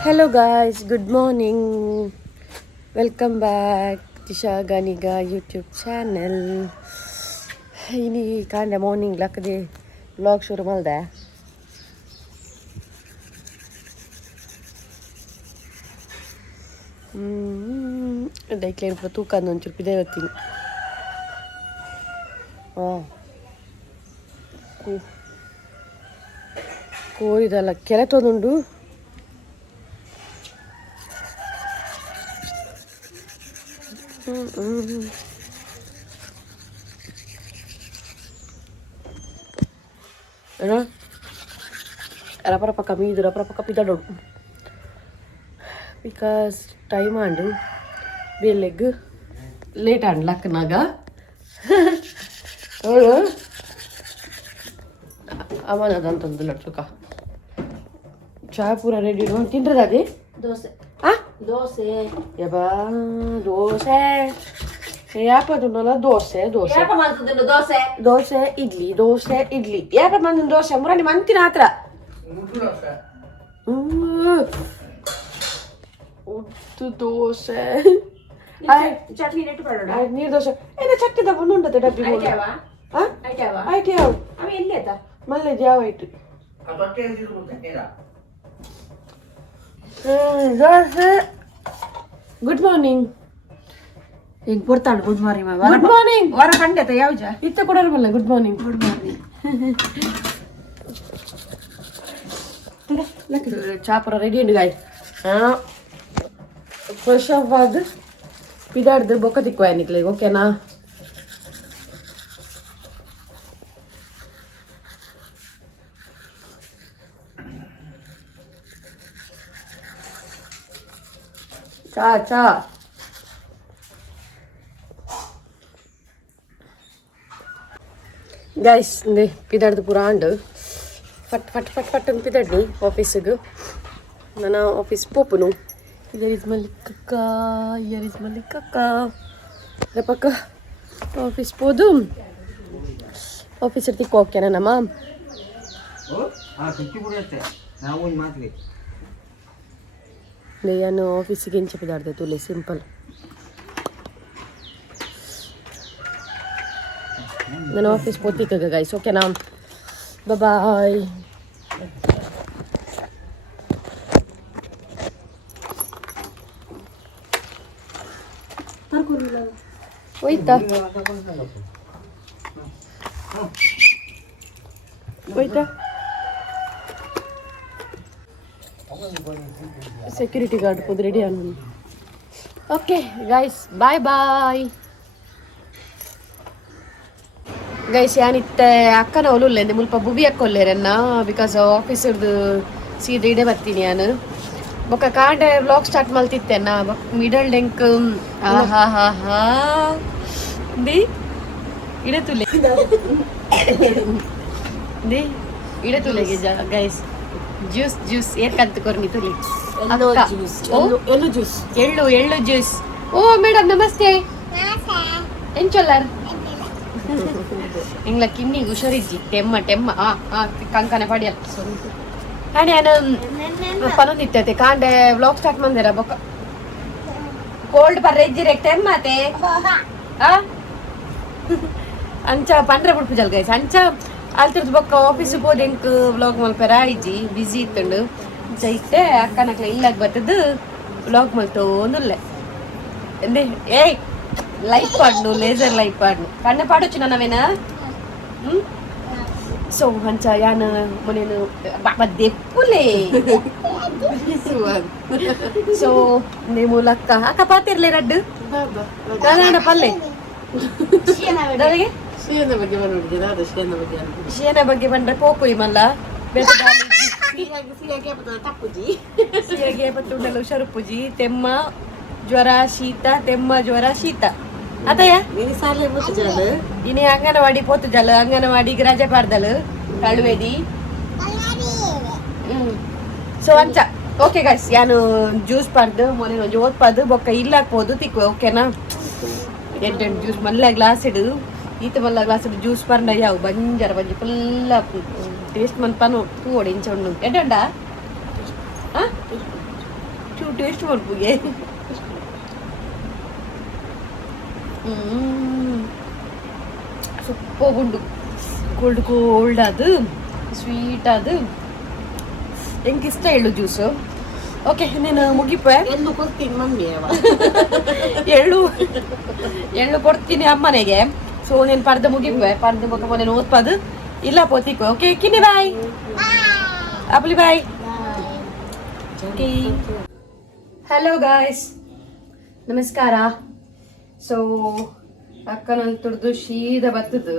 Hello guys, good morning. Welcome back Deesha ganiga YouTube channel. Ini kande morning lakde vlog shuru malde. Daiklen patu kan onchur pide vattini. Koidala kele todundu. Rapa kami itu rapa kapita dong. Because time andu beleg late and luck naga. Oh, amana dantandu lattuka. Chai pura ready don't tindra dadi. Dosa Ah? Dosa Yaba dosa. Yapa dunala dosa. ಯಾಕೆ ಮಾಡ್ತಿದ್ದೆ dosa Dosa idli. Yapa mandin dosa murani mantina hatra. Uddu dosa. Chutney ನೆಟ್ಟು ಮಾಡೋಣ ನೀರು ದೋಸೆ ಏನ ಚಟ್ನಿ ತಗೊಂಡು ಉಂಟದೆ ಡಬ್ಬಿ ಆಯ್ತಾವಾ ಆಯ್ತಾವಾ ಆಯ್ತು ಯಾವ ಅವ ಎಲ್ಲಿ ಆಯ್ತಾ ಮಲ್ಲೆದು ಯಾವ ಆಯ್ತು ಗುಡ್ ಮಾರ್ನಿಂಗ್ ಹಿಂಗ್ ಕೊಡ್ತಾಳು ಗುಡ್ ಮಾರ್ನಿಂಗ್ ಗುಡ್ ಮಾರ್ನಿಂಗ್ ವಾರ ಕಂಡೆ ಆಯ್ತಾ ಯಾವ ಜಾ ಇತ್ತ ಕೊಡೋರು ಬಲ್ಲ ಗುಡ್ ಮಾರ್ನಿಂಗ್ ಚಾಪರ ರೆಡಿ ಉಂಡು ಗಾಯ್ ಫ್ರೆಶ್ ಆಫ್ ಆದ ಪಿದಾಡ್ದು ಬೊಕ್ಕ ತಿಕ್ಕುವ ನಿಕ್ಲಿ ಓಕೆನಾ ಚಾ ಗೈಸ್ ಇಂದೆ ಪಿದಾಡ್ದು ಪೂರ ಆಂಡು ಫಟ್ ಅಂತ ಪಿದಾಡ್ನಿ ಆಫೀಸಿಗೆ ನಾನು ಆಫೀಸ್ ಪೋಪುನು ಇದರ್ ಇಸ್ ಮಲ್ಲಿಕಕ್ಕ ಪಕ್ಕ ಆಫೀಸ್ ಪೋದು ಆಫೀಸ್ ಇರ್ತಿಕ್ಕೆ ಓಕೆನಾ ನಮ್ಮ ನಾನು ಆಫೀಸಿಗೆ ಹೆಂಚೆ ಪಿದಾಡ್ದೆ ತುಲೆ ಸಿಂಪಲ್ ನಾನು ಆಫೀಸ್ ಪೋತಿದ್ದೆ ಗೈಸ್ ಓಕೆನಾ ಬಾಯ್ ಹೋಯ್ತಾ ಸೆಕ್ಯೂರಿಟಿ ಗಾರ್ಡ್ ಪೋದು ರೆಡಿ ಆನ್ ಓಕೆ ಗೈಸ್ ಬಾಯ್ ಗೈಸ್ ಯಾನಿತ್ತೆ ಅಕ್ಕನ ಒಲುಲ್ಲೆಂದೆ ಮುಲ್ಪ ಬುಬಿ ಅಕ್ಕೊಲ್ಲೇರನ್ನ ಬಿಕಾಸ್ ಆಫೀಸ್ ಹಿಡ್ದು ಸೀದಾ ಇಡೆ ಬರ್ತೀನಿ ನಾನು ಬೊಕ್ಕ ಕಾಂಡೆ ವ್ಲಾಗ್ ಸ್ಟಾರ್ಟ್ ಮಲ್ತಿತ್ತೆನ್ನ ಮಿಡಲ್ ಡೆಂಕ್ ಹಾ ದಿ ಇಡೆ ತುಲೆ ದಿ ಇಡೆ ತುಲೆಗೆ ಗೈಸ್ ಜ್ಯೂಸ್ ಏರ್ ಕಂತು ಕೊರ್ನಿ ತುಲಿ ಎಳ್ಳು ಜ್ಯೂಸ್ ಓ ಮೇಡಮ್ ನಮಸ್ತೆ ಎಂಚೊಲ್ಲರ್ ಇಂಗ್ಲ ಕಿನ್ನಿಗೆ ಹುಷಾರಿಜ್ಜಿ ಟೆಮ್ಮ ಕಂಕನೆ ಪಡಿಯಲ್ಲ ಹಾಗೆ ನಾನು ಪನೊಂದಿತ್ತೈತೆ ಕಾಂಡೆ ವ್ಲಾಗ್ ಸ್ಟಾರ್ಟ್ ಮಂದಿರ ಬೊಕ್ಕ ಕೋಲ್ಡ್ ಬರ್ರೆ ಇಜ್ಜಿರೆಕ್ ಟೆಮ್ಮತೆ ಅಂಚ ಪಂಡ್ರೆ ಬಿಡ್ಪುಜಲ್ ಗೈಸ್ ಅಂಚ ಅಲ್ತಿರ್ದು ಬೊಕ್ಕ ಆಫೀಸಿಗೆ ಹೋದ ಎಂಕ್ ವ್ಲಾಗ್ ಮಲ್ಪೆರ ಇಜ್ಜಿ ಬಿಸಿ ಇತ್ತುಂಡು ಅಂಚ ಇತ್ತೆ ಅಕ್ಕನಕ್ಲೆ ಇಲ್ಲಾಗ ಬರ್ತದ್ದು ವ್ಲಾಗ್ ಮಲ್ತೋಂದುಲ್ಲೆ ಎಂದೆ ಏಯ್ ಲೈಟ್ ಪಾಡ್ನು ಲೇಸರ್ ಲೈಟ್ ಪಾಡ್ನು ಕಣ್ಣೆ ಪಾಡೊಚ್ಚು ನನ್ನವೇನ ಸೊ ಹಂಚ ಯಾನ ಮನೇನು ಬಾಬಾ ದೆಪ್ಪುಲೆ ಸೊ ನೀವು ಲಕ್ಕ ಅಕ್ಕ ಪಾತಿರ್ಲೆ ರಡ್ಡು ಕನ್ನಡ ಪಲ್ಲೆ ಶೇನ ಬಗ್ಗೆ ಬಂದ್ರೆ ಪೋಪುರಿ ಮಲ್ಲ ಸಿಯಾಗೆ ಪಟ್ಟುಂಡಲು ಶರುಪುಜಿ ತೆಮ್ಮ ಜ್ವರ ಶೀತ ಅತಯ್ಯ ಇನಿ ಅಂಗನವಾಡಿ ಪೋತು ಜಲ ಅಂಗನವಾಡಿಗೆ ರಜೆ ಪಾರ್ದಲು ಕಳುವೆದಿ ಸೊ ಅಂಚ ಓಕೆ ಗೈಸ್ ಯಾನು ಜ್ಯೂಸ್ ಪಾರ್ದು ಮೊನ್ನೆ ಒಂಜಿ ಓದ್ಪಾದು ಬೊಕ್ಕ ಇಲ್ಲಾಕ್ಬೋದು ತಿಕ್ಕು ಓಕೆನಾ ಎಂಟು ಜ್ಯೂಸ್ ಮಲ್ಲ ಗ್ಲಾಸ್ ಇಡು ಈತ ಮಲ್ಲ ಗ್ಲಾಸ್ ಇಡು ಜ್ಯೂಸ್ ಪರ್ಂಡ ಯಾವು ಬಂಜರ ಬಂಜಿ ಫುಲ್ಲ ಟೇಸ್ಟ್ ಮನ್ಪನು ತೂವಡಿ ಇಂಚ ಉಂಡು ಎಡ್ಡ ಟೇಸ್ಟ್ ಮಾಡ್ಬೋಗೆ ಸೂಪರ್ ಉಂಡು ಕೋಲ್ಡ್ ಕೋಲ್ಡ್ ಅದು ಸ್ವೀಟ್ ಅದು ಹೆಂಗೆ ಇಷ್ಟ ಹೇಳು ಜ್ಯೂಸು ಓಕೆ ನೀನು ಮುಗಿಪೆ ಎಂದು ಕೊಡ್ತೀನಿ ಮಮ್ಮಿ ಎಳ್ಳು ಎಳ್ಳು ಕೊಡ್ತೀನಿ ಅಮ್ಮನೆಗೆ ಸೊ ನೀನು ಪರ್ದ ಮುಗಿಪೆ ಪರ್ದ ಮುಖ ನೀನು ಓದ್ಪದು ಇಲ್ಲ ಪೋತಿಕೋ ಓಕೆ ಕಿನ್ನಿ ಬಾಯ್ ಅಪ್ಲಿ ಬಾಯ್ ಓಕೆ ಹಲೋ ಗಾಯ್ಸ್ ನಮಸ್ಕಾರ ಸೊ ಅಕ್ಕನಂತುಡ್ದು ಶೀದ ಬತ್ತದು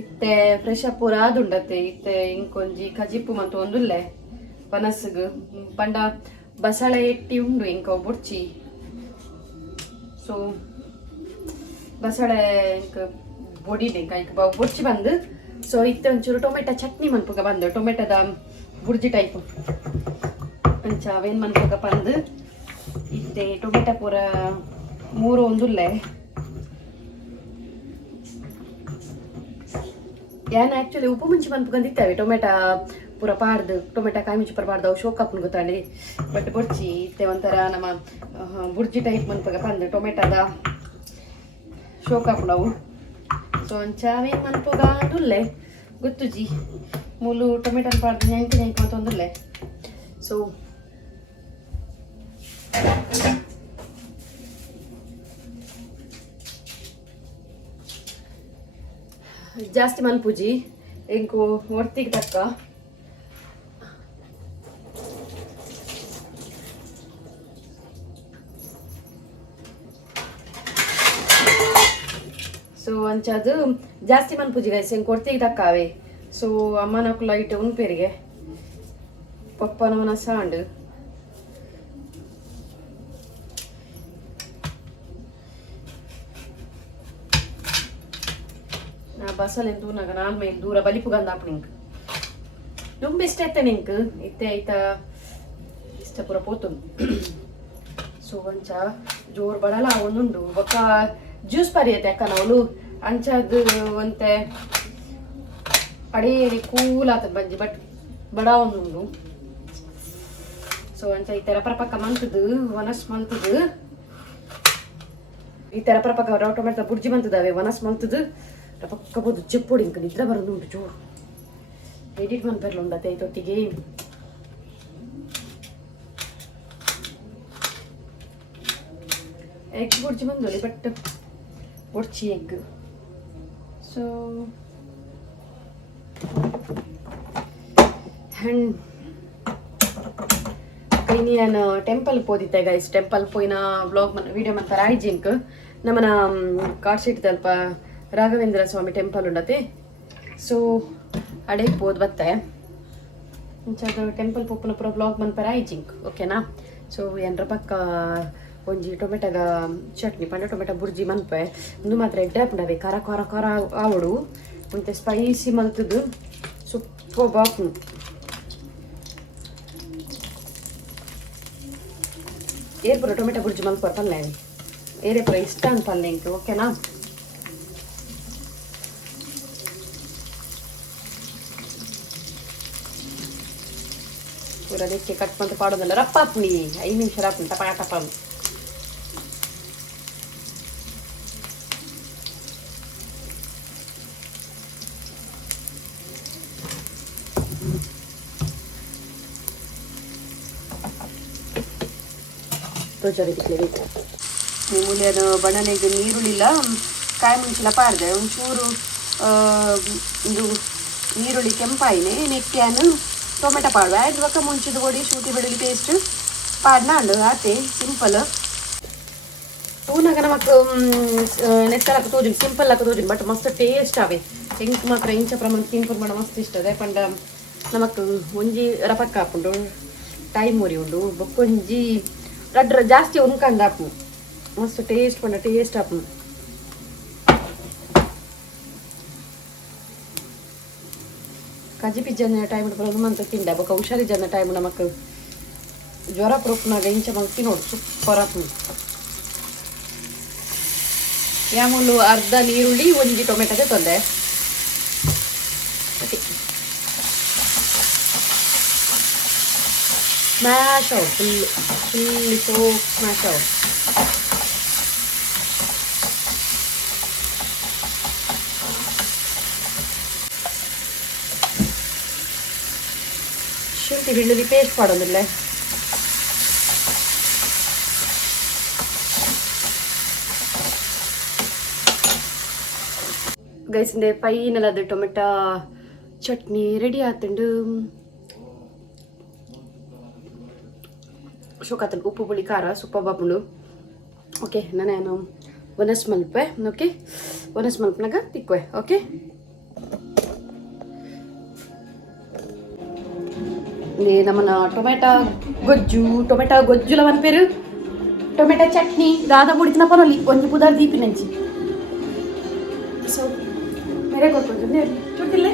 ಇತ್ತೆ ಫ್ರೆಶ್ ಅಪ್ ಪೂರ ಆದುಂಡತ್ತೆ ಇತ್ತೆ ಇಂಕೊಂಜಿ ಕಜಿಪ್ಪು ಮಂತ ಒಂದುಲ್ಲೆ ಪನಸ್ಗ್ ಪಂಡ ಬಸಳೆ ಎಟ್ಟಿ ಉಂಡು ಇಂಕ ಬುಡ್ಚಿ ಸೊ ಬಸಳೆ ಇಂಕ ಬೊಡಿದೆ ಇಂಕ ಇಂಕ ಬುಡ್ಚಿ ಬಂದು ಸೊ ಇತ್ತೆ ಒಂಚೂರು ಟೊಮೆಟೊ ಚಟ್ನಿ ಮನ್ಪುಗ ಬಂದು ಟೊಮೆಟೊದ ಬುಡ್ಜಿ ಟೈಪ್ ಅಂಚ ಅವೇನು ಮನ್ಪುಗ ಬಂದು ಇತ್ತೆ ಟೊಮೆಟೊ ಪೂರ ಮೂರು ಒಂದುಲ್ಲೆ ಏನ್ ಆಕ್ಚುಲಿ ಉಪ್ಪು ಮುಂಚೆ ಬಂದ್ಕೊಂಡಿತ್ತೇವೆ ಟೊಮೆಟೊ ಪೂರ ಪಾಡ್ದು ಟೊಮೆಟೊ ಕಾಯಿ ಮುಂಚೆ ಪೂರ ಪಾಡ್ದು ಅವು ಶೋಕಪ್ಪನ ಗೊತ್ತಾಳಿ ಬಟ್ ಬುಡ್ಚಿ ಇತ್ತೆ ಒಂಥರ ನಮ್ಮ ಬುಡ್ಜಿ ಟೈಪ್ ಮನ್ಪಗ ಬಂದು ಟೊಮೆಟೊದ ಶೋಕಪ್ಪನವು ಸೊ ಅಂಚಾವೇನು ಮನ್ಪಗ ಅದುಲ್ಲೆ ಗೊತ್ತುಜಿ ಮೂಲು ಟೊಮೆಟೊ ಪಾಡ್ದು ನೆಂಟು ನೆಂಟು ಅಂತ ಒಂದುಲ್ಲೆ ಸೊ ಜಾಸ್ತಿ ಮಲ್ಪುಜಿ ಎಂಕು ಹೊರ್ತಿಗೆ ತಕ್ಕ ಸೊ ಅಂಚದು ಜಾಸ್ತಿ ಮಲ್ಪುಜಿ ಗೈಸ್ ಎಂಕು ಹೊರ್ತಿಗೆ ತಕ್ಕಾವೆ ಸೊ ಅಮ್ಮನಕು ಲೈಟ್ ಉನ್ಪೇರಿಗೆ ಪಪ್ಪನವನ ಸಾಂಡ್ ಬಸಳೆ ತೂನಾಗ ನಾನು ಮೇಲೆ ದೂರ ಬಲಿಪು ಗಂಧಾಪ್ ನಿಂಕ್ ತುಂಬ ಇಷ್ಟ ಐತೆ ನಿಂಕ್ ಇತ್ತೆ ಐತ ಇಷ್ಟ ಪೂರ ಪೋತು ಸೊ ಅಂಚ ಜೋರ್ ಬಡಲ ಒಂದುಂಡು ಬೊಕ್ಕ ಜ್ಯೂಸ್ ಪರಿಯತ್ತೆ ಅಕ್ಕ ನಾವು ಅಂಚದು ಒಂತೆ ಅಡೇರಿ ಕೂಲ್ ಆತದ ಬಂಜಿ ಬಟ್ ಬಡ ಒಂದುಂಡು ಸೊ ಅಂಚ ಈ ತರ ಪರಪಕ್ಕ ಮಂತದು ವನಸ್ ಮಂತದು ಈ ತರ ಪರಪಕ್ಕ ಟೊಮೆಟೊ ಬುಡ್ಜಿ ಮಂತದವೆ ವನಸ್ ಮಂತದು ಪಕ್ಕ ಬೋದು ಚೆಪ್ಪೊಡಿ ಇಂಕ ನಿದ್ರೆ ಬರೋದು ಉಂಟು ಜೋರು ಎಡಿಟ್ ಮನ್ಪರ್ಲು ಉಂಡತ್ತೆ ತೊಟ್ಟಿಗೆ ಎಗ್ ಬುಡ್ಜಿ ಬಂದೋಳಿ ಬಟ್ ಬುಡ್ಚಿ ಎಗ್ ಸೊ ಹ್ಯಾಂಡ್ ಇನ್ನು ನಾನು ಟೆಂಪಲ್ ಪೋದಿತ್ತೆ ಗೈಸ್ ಟೆಂಪಲ್ ಪೋಯಿನ ವ್ಲಾಗ್ ವಿಡಿಯೋ ಮಾಡ್ತಾರೆ ಆಯ್ಜಿಂಕ್ ನಮ್ಮನ ಕಾರ್ ಶೀಟ್ ತಲ್ಪ ರಾಘವೇಂದ್ರ ಸ್ವಾಮಿ ಟೆಂಪಲ್ ಉಂಡತೆ ಸೊ ಅಡೆ ಪೋದ್ ಬತ್ತೆ ಇಂಚದು ಟೆಂಪಲ್ ಪೋಪುನ ಪೂರ ಬ್ಲಾಗ್ ಮನ್ಪರ ಐಜಿಂಕ್ ಓಕೆನಾ ಸೊ ಏನರ ಪಕ್ಕ ಒಂಜಿ ಟೊಮೆಟೊದ ಚಟ್ನಿ ಪಂಡ ಟೊಮೆಟೊ ಬುರ್ಜಿ ಮನ್ಪೆ ಒಂದು ಮಾತ್ರ ಎಡ್ಡೆ ಪುಂಡವೆ ಖಾರ ಖಾರ ಖಾರ ಆವಡು ಮತ್ತೆ ಸ್ಪೈಸಿ ಮಲ್ತದು ಸೂಪರ್ ಬಾಪು ಏರ್ ಪೂರ ಟೊಮೆಟೊ ಬುರ್ಜಿ ಮಲ್ಪರ ಪಲ್ಲೆ ಏರೇ ಪೂರ ಇಷ್ಟ ಅಂತ ಪಲ್ಲೆ ಇಂಕ್ ಓಕೆನಾ ಪೂರ ಅದಕ್ಕೆ ಕಟ್ ಅಂತ ಪಾಡೋದಲ್ಲ ರಪ್ಪಾಪ್ನಿ 5 ನಿಮಿಷ ರಾಪ್ನಿ ಟಪ ಟಪ ತೋಚಬೇಕು ಮೂಲೆಯನ್ನು ಬಣನೆಗೆ ನೀರುಳ್ಳಿಲ್ಲ ಕಾಯಿ ಮುಂಚೆಲ್ಲ ಪಾಡ್ದೆ ಒಂಚೂರು ಇದು ನೀರುಳ್ಳಿ ಕೆಂಪಾಯಿನೆ ನೆಕ್ಕ್ಯಾನು ಟೊಮೆಟೊ ಪಾಡುವ ಇವಾಗ ಮುಂಚಿದ ಹೊಡಿ ಶೂಟಿ ಬೆಳ್ಳುಳ್ಳಿ ಪೇಸ್ಟ್ ಪಾಡ್ನಾಂಡು ಆತೆ ಸಿಂಪಲ್ ತೂನಾಗ ನಮಕ್ ನೆತ್ತಲಕ್ಕ ತೋಜು ಸಿಂಪಲ್ ಆಕ ತೋಜು ಬಟ್ ಮಸ್ತ್ ಟೇಸ್ಟ್ ಆವೆ ಹೆಂಗೆ ಮಾತ್ರ ಇಂಚ ಪ್ರಮಾಣ ಸಿಂಪಲ್ ಮಾಡ ಮಸ್ತ್ ಇಷ್ಟ ಅದೇ ಪಂಡ ನಮಕ್ ಒಂಜಿ ರಪಕ್ಕ ಹಾಕೊಂಡು ಟೈಮ್ ಉರಿ ಉಂಡು ಬೊಕ್ಕೊಂಜಿ ರಡ್ರ ಜಾಸ್ತಿ ಉನ್ಕಂಡು ಹಾಪು ಮಸ್ತ್ ಟೇಸ್ಟ್ ಪಂಡ ಟೇಸ್ಟ್ ಹಾಪು ಕಜಿ ಪಿಜ್ಜನ ಟೈಮ್ ಬರೋದು ಮಂತ ತಿಂಡೆ ಬೊಕ್ಕ ಹುಷಾರಿಜ್ಜನ ಟೈಮ್ ನಮಕ್ ಜ್ವರ ಪ್ರೊಪ್ನಾಗ ಇಂಚ ಮಂತ್ ತಿನ್ನೋಡು ಸೂಪರ್ ಆಪು ಯಾಮೂಲು ಅರ್ಧ ನೀರುಳ್ಳಿ ಒಂಜಿ ಟೊಮೆಟೊಗೆ ತೊಂದೆ smash out fully so smash out. ಶುಂಠಿ ಬೆಳ್ಳುಳ್ಳಿ ಪೇಸ್ಟ್ ಮಾಡೋದಿಲ್ಲ. ಗೈಸಿಂದೆ ಫೈನಲ್ ಅದು ಟೊಮೆಟೊ ಚಟ್ನಿ ರೆಡಿ ಆತುಂಡು. ಶೋಕಾತನ್ ಉಪ್ಪು ಪುಳಿ ಖಾರ ಸೂಪರ್ ಬಾಪುಂಡು. ಓಕೆ ನಾನೇನು ಒನಸ್ ಮಲ್ಪೆ. ಓಕೆ ಒನಸ್ ಮಲ್ಪನಾಗ ತಿಕ್ವೆ. ಓಕೆ ನಮ್ಮನ್ನ ಟೊಮೆಟೊ ಗೊಜ್ಜುಲ మన పేరు ಟೊಮೆಟೊ ಚಟ್ನಿ ದಾದ ಬುಡಿತಿನ ಪರಲಿ ಒಂಜಿ ಪುದಾರ್ ದೀಪಿನಂಚಿ. ಸೊ ಮೇರೆ ಗೊತ್ತುಂಟು ಚುಟ್ಟಿಲ್ಲ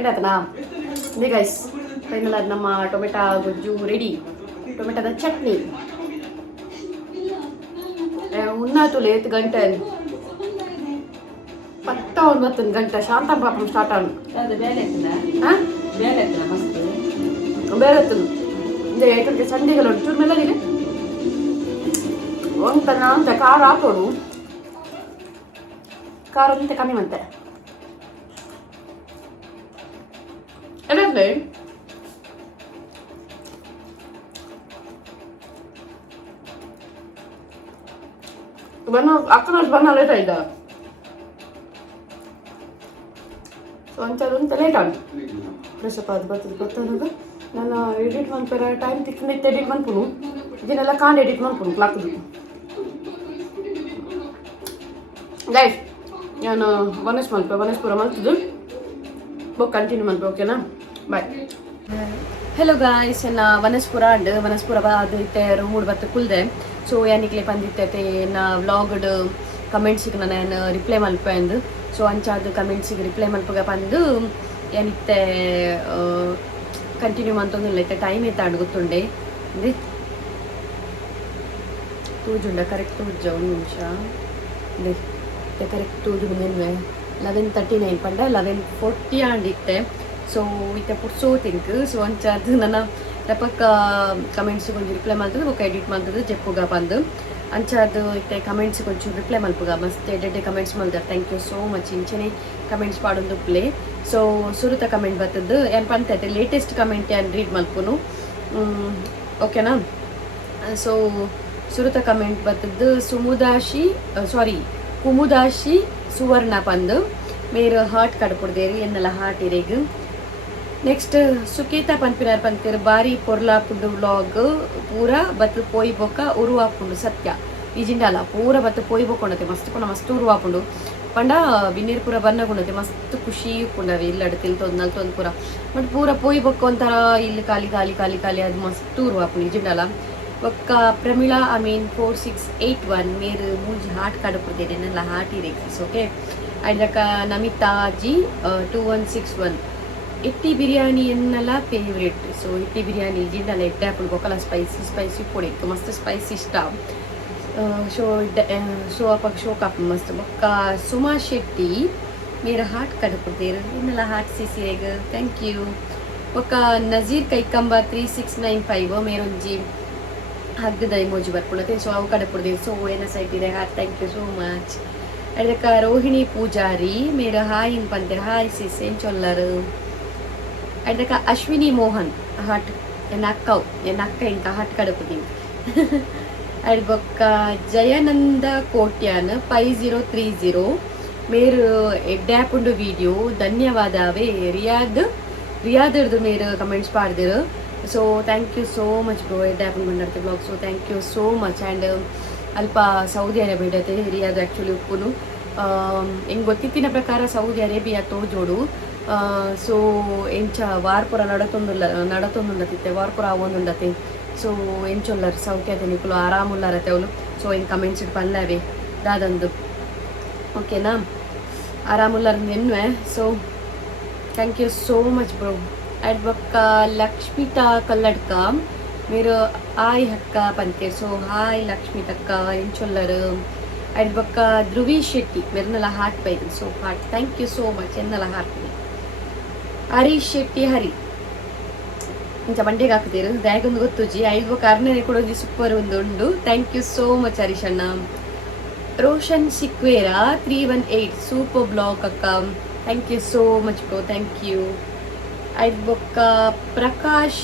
ಎಡಾತನಾ ಇದೆ ಗೈಸ್. ಫೈನಲ್ ಅದು ನಮ್ಮ ಟೊಮೆಟೊ ಗೊಜ್ಜು ರೆಡಿ. ಟೊಮೆಟೊದ ಚಟ್ನಿ ಉಣ್ಣಾತು ಲೇತ್ ಗಂಟೆ 19 ಗಂಟೆ ಶಾಂತ ಪಾಪಂ ಸ್ಟಾರ್ಟ್ ಆನು ಬೇರೆ ಯಾಕಂದ್ರೆ ಸಂಡೆಗಳು ಒಂಚೂರು ಮೇಲೆ ಒಂತನ ಅಂತ ಖಾರ ಹಾಕೋಡು. ಖಾರ ಅಂತ ಕಮ್ಮಿ ಮಂತೆ ಎಲ್ಲ ಬನ್ನ ಅಕ್ಕನ ಬನ್ನ ಲೇಟ್ ಆಯ್ತಾ. ಸೊ ಒಂಚೂರು ಲೇಟ್ ಆಗಿ ಫ್ರೆಶ್ ಅಪ್ ಅದು ಬರ್ತದೆ ಗೊತ್ತಾಗ ನಾನು ಎಡಿಟ್ ಮಾಡ್ತಾರೆ ಟೈಮ್ ತಿಕ್ಕಿತ್ತು ಎಡಿಟ್ ಮಾಡ್ಕೊನು ಇದನ್ನೆಲ್ಲ ಕಾಂಡ್ ಎಡಿಟ್ ಮಾಡ್ಕೊನು ಕ್ಲಾಕ್ದು. ಗೈಸ್ ನಾನು ವನಸ್ಪುರ ಮಲ್ತಿದ್ದು ಬುಕ್ ಕಂಟಿನ್ಯೂ ಮಾಡ್ಬೇಕು. ಓಕೆನಾ ಬಾಯ್. ಹೆಲೋ ಗಾಯ್ಸ್ ನಾ ವನಸ್ಪುರ ಅದು ಇತ್ತೆ ರೂಡ್ ಬತ್ತು ಕುಲ್ದೆ. ಸೊ ಏನಿಕ್ಲೆ ಬಂದಿತ್ತೈತೆ ನಾ ವ್ಲಾಗ್ಡ್ ಕಮೆಂಟ್ಸಿಗೆ ನಾನು ರಿಪ್ಲೈ ಮಲ್ಪೆ ಅಂದು. ಸೊ ಅಂಚಾದ ಕಮೆಂಟ್ಸಿಗೆ ರಿಪ್ಲೈ ಮಲ್ಪಗ ಬಂದು ಏನಿತ್ತೆ ಕಂಟಿನ್ಯೂ ಮಂತೊಂದಿಲ್ಲ ಐತೆ ಟೈಮ್ ಐತೆ ಅಡ್ ಗೊತ್ತುಂಡೆ ಅಂದ್ರೆ ತೂಜುಂಡ ಕರೆಕ್ಟ್ ತೂಜ ಒಂದು ನಿಮಿಷ ಅಂದ್ರೆ ಕರೆಕ್ಟ್ ತೂಜುಂಡು ಮೇಲ್ವೆ 11:39 ಪಂಡ 11:40 ಆಂಡಿತ್ತೆ. ಸೊ ಇತ್ತೆ ಪುಡ್ಸೋ ತಿಂಕ್. ಸೊ ಅಂಚಾದ ನನ್ನ ರಪಕ್ಕ ಕಮೆಂಟ್ಸಿಗೆ ಒಂದು ರಿಪ್ಲೈ ಮಾಡ್ತದೆ ಬೊಕ್ಕ ಎಡಿಟ್ ಮಾಡ್ತದೆ ಜೆಪ್ಪುಗ ಬಂದು ಅಂಚಾದು ಇತ್ತೆ ಕಮೆಂಟ್ಸಿಗೆ ಒಂಚೂರು ರಿಪ್ಲೈ ಮಲ್ಪುಗ ಮಸ್ತ್ ಎಡ್ಡೆ ಕಮೆಂಟ್ಸ್ ಮಾಡ್ತಾರೆ. ಥ್ಯಾಂಕ್ ಯು ಸೋ ಮಚ್ ಇಂಚನೆ ಕಮೆಂಟ್ಸ್ ಮಾಡೋದು ಪ್ಲೇ. ಸೊ ಸುರುತ ಕಮೆಂಟ್ ಬರ್ತದ್ದು ಏನು ಪಂತೈತೆ ಲೇಟೆಸ್ಟ್ ಕಮೆಂಟ್ ಏನು ರೀಡ್ ಮಲ್ಪುನು. ಓಕೆನಾ. ಸೊ ಸುರುತ ಕಮೆಂಟ್ ಬರ್ತದ್ದು ಕುಮುದಾಶಿ ಸುವರ್ಣ ಪಂದು ಮೇರು ಹಾರ್ಟ್ ಕಡ್ಪುಡ್ದೇರಿ ಎನ್ನೆಲ್ಲ ಹಾರ್ಟ್ ಇರೇಗ. ನೆಕ್ಸ್ಟ್ ಸುಕೇತಾ ಪಂಪಿನಾರ್ ಬಾರಿ ಪೊರ್ಲಾಪುಂಡು ವ್ಲಾಗ್ ಪೂರ ಬತ್ತು ಪೋಯಿ ಬೊಕ್ಕ ಉರುವಾಪುಂಡು ಸತ್ಯ ಈಜಿಂಡಲ್ಲ ಪೂರ ಬತ್ತು ಪೋಯಿ ಬೊಕ್ಕೊಂಡತೆ ಮಸ್ತ್ ಉರುವಾಪುಂಡು ಪಂಡ ಬಿನ್ನೀರ್ ಪೂರ ಬನ್ನಗುಂಡತೆ ಮಸ್ತ್ ಖುಷಿ ಉಪ್ಪುಂಡವೆ ಇಲ್ಲಡ್ ತಿಳ್ತೊಂದು ನಲ್ತೊಂದು ಪೂರ ಬಟ್ ಪೂರ ಪೋಯಿ ಬೊಕ್ಕ ಒಂಥರ ಇಲ್ಲಿ ಖಾಲಿ ಅದು ಮಸ್ತ್ ಉರುವಾಪುಂಡು ಈಜಿಂಡಲ್ಲ. ಒಕ್ಕ ಪ್ರಮಿಳಾ 4681 ಮೇರು ಮೂಜಿ ಹಾರ್ಟ್ ಕಡ್ಪುಡ್ದೇನೆ ಎನ್ನೆಲ್ಲ ಹಾರ್ಟ್ ಇರೇಕ್ಸ್. ಓಕೆ ಅದಕ್ಕ ನಮಿತಾ ಜಿ 2161 ಇಟ್ಟಿ ಬಿರಿಯಾನಿ ಎನ್ನೆಲ್ಲ ಫೇವ್ರೇಟ್. ಸೊ ಇಟ್ಟಿ ಬಿರಿಯಾನಿ ಜಿಂಡಲ್ಲ ಎಡ್ಡೆ ಹಾಕೊಂಡು ಬೊಕ್ಕಲ್ಲ ಸ್ಪೈಸಿ ಪೊಡಿತ್ತು ಮಸ್ತ್ ಸ್ಪೈಸಿ ಇಷ್ಟ. ಶೋಕಪ್ ಮಸ್ತ್ ಬೊಕ್ಕ ಸುಮಾ ಶೆಟ್ಟಿ ಮೇರ ಹಾರ್ಟ್ ಕಡ್ಪುಡ್ದೇರು ಇನ್ನೆಲ್ಲ ಹಾರ್ಟ್ ಸಿಸಿರೇಗ ಥ್ಯಾಂಕ್ ಯು. ಬೊಕ್ಕ ನಜೀರ್ ಕೈಕಂಬ 3695 ಮೇರೊಂಜಿ ಹಗ್ಗದ ಇಮೋಜಿ ಬರ್ಕೊಳತ್ತೆ. ಸೊ ಅವು ಕಡ್ಪುಡ್ದೇರು. ಸೊ ಏನ ಸೈಟ್ ಇದೆ heart thank you so much. ಅದಕ್ಕ ರೋಹಿಣಿ ಪೂಜಾರಿ ಮೇರ ಹಾಯ್ ಇನ್ ಪಂತೀರ ಹಾಯ್ ಸಿಸ್ ಏನ್ ಚೊಲ್ಲರು. ಅದಕ್ಕ ಅಶ್ವಿನಿ ಮೋಹನ್ ಹಾಟ್ ಎನ್ನ ಅಕ್ಕ ಇಂಕ ಹಾಟ್ ಕಡಪುದೀನಿ. ಅಡ್ ಬೊಕ್ಕ ಜಯನಂದ ಕೋಟ್ಯಾನ್ 5030 ಮೇರು ಎಡ್ಡ್ಯಾಪುಂಡು ವಿಡಿಯೋ ಧನ್ಯವಾದವೇ ರಿಯಾದರ್ದು ಮೇರು ಕಮೆಂಟ್ಸ್ ಪಾಡ್ದಿರು. So thank you so much bro ಎಡ್ಡ್ಯಾಪುಂಡು ಬಂಡಾಡ್ತೆ blog. So thank you so much. And ಅಲ್ಪ ಸೌದಿ ಅರೇಬಿಯಾ ರಿಯಾದ್ ಆ್ಯಕ್ಚುಲಿ ಉಪ್ಪುನು ಹೆಂಗೆ ಗೊತ್ತಿತ್ತಿನ ಪ್ರಕಾರ ಸೌದಿ ಅರೇಬಿಯಾ ತೋಜೋಡು. ಸೊ ಎಂಚ ವಾರ್ಪುರ ನಡತೊಂದುಂಡತಿತ್ತೆ ವಾರ್ಪುರ ಆವೊಂದುಂಡತೆ. ಸೊ ಎಂಚೊಲ್ಲರ್ ಸೌಖ್ಯತೆ ನಿಕ್ಕಲು ಆರಾಮುಲ್ಲಾರತೆ ಅವಳು. ಸೊ ಹಿಂಗೆ ಕಮೆಂಟ್ಸ್ ಇಟ್ಟು ಪಲ್ಲವೇ ದಾದಂದು ಓಕೆನಾ ಆರಾಮುಲ್ಲಾರ ಎನ್ವೆ. So thank you so much bro. ಅಡ್ ಬೊಕ್ಕ ಲಕ್ಷ್ಮಿತಾ ಕಲ್ಲಡ್ಕ మీరు హాయ్ అక్క పంతేరు. సో హాయ్ లక్ష్మితక్క ఎంచొల్లరు. అడ్ బొక్క ಧ್ರುವಿ ಶೆಟ್ಟಿ మెర్నల హార్ట్ పై. So heart thank you so much ఎన్నల హార్ట్. ಹರೀಶ್ ಶೆಟ್ಟಿ ಹರಿ ಇಂಚ ಮಂಡ್ಯಗೆ ಹಾಕ್ತೀರು ದಾಯಗೊಂದು ಗೊತ್ತುಜಿ ಐದು ಕಾರ್ನೇ ಕೂಡ ಒಂದು ಸೂಪರ್ ಒಂದು ಉಂಡು. Thank you so much Harish ಅಣ್ಣ. ರೋಷನ್ ಸಿಕ್ವೇರ 318 ಸೂಪರ್ ಬ್ಲಾಗ್ ಅಕ್ಕ. Thank you so much bro, thank you. ಐದು ಬೊಕ್ಕ ಪ್ರಕಾಶ್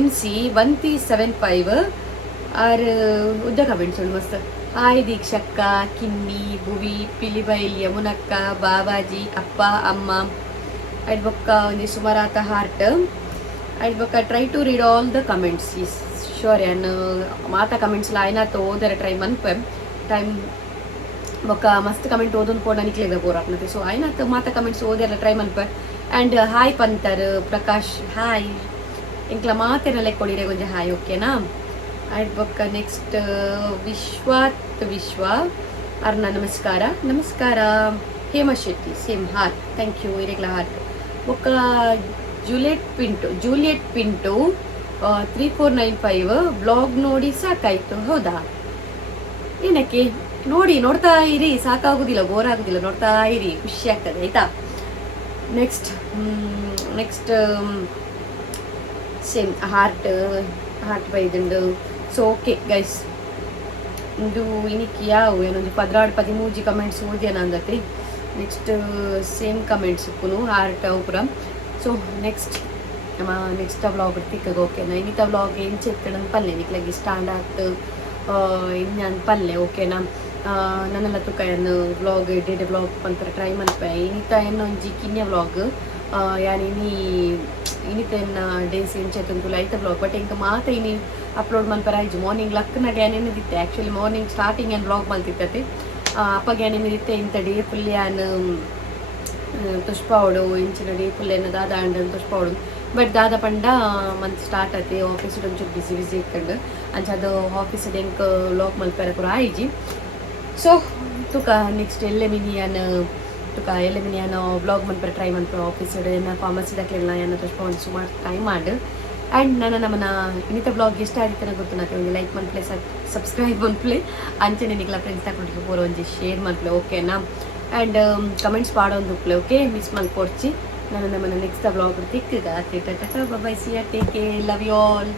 MC 1375 ಆರ್ ಉದ್ದ ಕಮೆಂಟ್ಸ್ ಉಂಡು ಮಸ್ತ್. ಹಾಯ್ ದೀಕ್ಷಕ್ಕ, ಕಿನ್ನಿ, ಭುವಿ, ಪಿಲಿಬೈಲ್, ಯಮುನಕ್ಕ, ಬಾಬಾಜಿ, ಅಪ್ಪ, ಅಮ್ಮ. ಐದು ಬೊಕ್ಕ ಒಂದು ಸುಮಾರಾತ ಹಾರ್ಟ್. ಐದು ಬೊಕ್ಕ try to read all the comments. ಇಸ್ ಶೋರ್ ಏನು ಮಾತಾ ಕಮೆಂಟ್ಸ್ ಆಯ್ನಾತು ಓದರ ಟ್ರೈ ಮನ್ಪೆ ಟೈಮ್ ಬೊಕ್ಕ ಮಸ್ತ್ ಕಮೆಂಟ್ ಓದೊಂದು ಕೂಡ ನಿಕ್ಲಿಗೆ ಬೋರ್ ಆಗ್ನತೆ. ಸೊ ಆಯ್ನಾತು ಮಾತಾ ಕಮೆಂಟ್ಸ್ ಓದೆಲ್ಲ ಟ್ರೈ ಮನ್ಪೆ. ಆ್ಯಂಡ್ ಹಾಯ್ ಪಂತರ್ ಪ್ರಕಾಶ್ ಹಾಯ್ ಇಂಕ್ಲ ಮಾತೇನೆಲ್ಲ ಕೊಡಿರೆ ಕೊಂಚ ಹಾಯ್ ಓಕೆನಾ. ಆಯ್ತು ಬೊಕ್ಕ ನೆಕ್ಸ್ಟ್ ವಿಶ್ವ ಅರ್ನ ನಮಸ್ಕಾರ ನಮಸ್ಕಾರ. Hema Shetty same heart, thank you ಇರೆಗ್ಲ ಹಾರ್ಟ್. ಬೊಕ್ಕ ಜೂಲಿಯಟ್ ಪಿಂಟು 3495 ಬ್ಲಾಗ್ ನೋಡಿ ಸಾಕಾಯ್ತು. ಹೌದಾ, ಏನಕ್ಕೆ ನೋಡ್ತಾ ಇರಿ, ಸಾಕಾಗುದಿಲ್ಲ, ಬೋರ್ ಆಗುದಿಲ್ಲ, ನೋಡ್ತಾ ಇರಿ, ಖುಷಿ ಆಗ್ತದೆ ಆಯ್ತಾ. ನೆಕ್ಸ್ಟ್ ಸೇಮ್ ಹಾರ್ಟ್ ಬೈದುಂಡು. ಸೊ ಓಕೆ ಗೈಸ್, ಇದು ಇನ್ನಿಕ್ಕೆ ಯಾವ ಏನೊಂದು 13 ಕಮೆಂಟ್ಸ್ ಓದ್ಯಾನ ಅಂದತ್ರಿ. ನೆಕ್ಸ್ಟ್ ಸೇಮ್ ಕಮೆಂಟ್ಸ್ ಉಪ್ಪುನು ಹಾರ್ಟ್ ಪುರ. ಸೊ ನೆಕ್ಸ್ಟ್ ವ್ಲಾಗ್ ತಿಕ್ಕಗ ಓಕೆನಾ. ಇನ್ನಿತ ವ್ಲಾಗ್ ಏನು ಚೆತ್ತಣ ಪಲ್ಲೆ ನಿಕ್ಲಾಗಿ ಸ್ಟಾಂಡ್ ಆಗ್ತು ಇನ್ನು ಪಲ್ಲೆ ಓಕೆನಾ. ನನ್ನೆಲ್ಲ ತುಕಯನ್ನು ವ್ಲಾಗ್ ಡೇಟೆ ವ್ಲಾಗ್ ಅಂತಾರೆ ಟ್ರೈ ಮನ್ಪೆ. ಇನ್ನಿತ ಏನೊಂಜಿ ಕಿನ್ಯ ವ್ಲಾಗ್ ಇನ್ನಿತ ಡೇಸ್ ಏನು ಚೆತ್ತುಂಟು ಐತ ವ್ಲಾಗ್ ಬಟ್ ಇಂಕ ಮಾತ ಇನಿ ಅಪ್ಲೋಡ್ ಮನ್ಪರ ಆಯ್ತು. ಮಾರ್ನಿಂಗ್ ಲಕ್ನ ಗ್ಯಾನೇನಿದಿತ್ತೆ ಆ್ಯಕ್ಚುಲಿ ಮಾರ್ನಿಂಗ್ ಸ್ಟಾರ್ಟಿಂಗ್ ಏನು ವ್ಲಾಗ್ ಮಲ್ತಿತ್ತತೆ ಅಪ್ಪ ಗ್ಯಾನೇನಿದಿತ್ತೆ ಇಂಥ ಡೇ ಫುಲ್ ಏನು ತುಷ್ಪಾವಡು ಇಂಚಿನ ಡೇ ಫುಲ್ ಏನು ದಾದ ಅಂಡ್ ತುಷ್ಪಾವಡು. ಬಟ್ ದಾದ ಪಂಡ ಮಂತ್ ಸ್ಟಾರ್ಟ್ ಆಯ್ತು ಆಫೀಸ್ ಒಂಚೂರು ಬಿಸಿ ಇಟ್ಕೊಂಡು ಅಂಚದು ಆಫೀಸ್ ಎಂಕ ವ್ಲಾಗ್ ಮಲ್ಪರ ಕೂಡ ಆಯ್ಜಿ. ಸೊ ತುಕ ನೆಕ್ಸ್ಟ್ ಎಲ್ಲೆ ಮಿನಿಯನ್ ವ್ಲಾಗ್ ಮನ್ಪರ ಟ್ರೈ ಮನ್ಪರ ಆಫೀಸ್ ಏನ ಫಾರ್ಮಸಿದಾಗಲೆಲ್ಲ ಏನೋ ತುಷ್ಪ ಒಂದು ಸುಮಾರು ಟ್ರೈ ಮಾಡು. ಆ್ಯಂಡ್ ನನ್ನ ಇನ್ನಿತ ಬ್ಲಾಗ್ ಇಷ್ಟ ಆಗಿತ್ತು ಗೊತ್ತು ನಾಕೆ ಒಂದು ಲೈಕ್ ಮನ್ಪ್ಲೆ ಸಬ್ಸ್ಕ್ರೈಬ್ ಮನ್ಪ್ಲೆ ಅಂಚನೆ ನಿಕ್ಲ ಫ್ರೆಂಡ್ಸ್ ತಗೊಂಡು ಪೂರ ಒಂಜಿ ಶೇರ್ ಮನ್ಪ್ಲೆ ಓಕೆನಾ. ಆ್ಯಂಡ್ ಕಮೆಂಟ್ಸ್ ಪಾಡೊಂದುಪ್ಲೆ ಓಕೆ ಮಿಸ್ ಮಲ್ಕೊಡ್ಚಿ. ನನ್ನ ನೆಕ್ಸ್ಟ್ ಬ್ಲಾಗ್ ತಿಕ್ಕಗ bye see you, take care, love you all.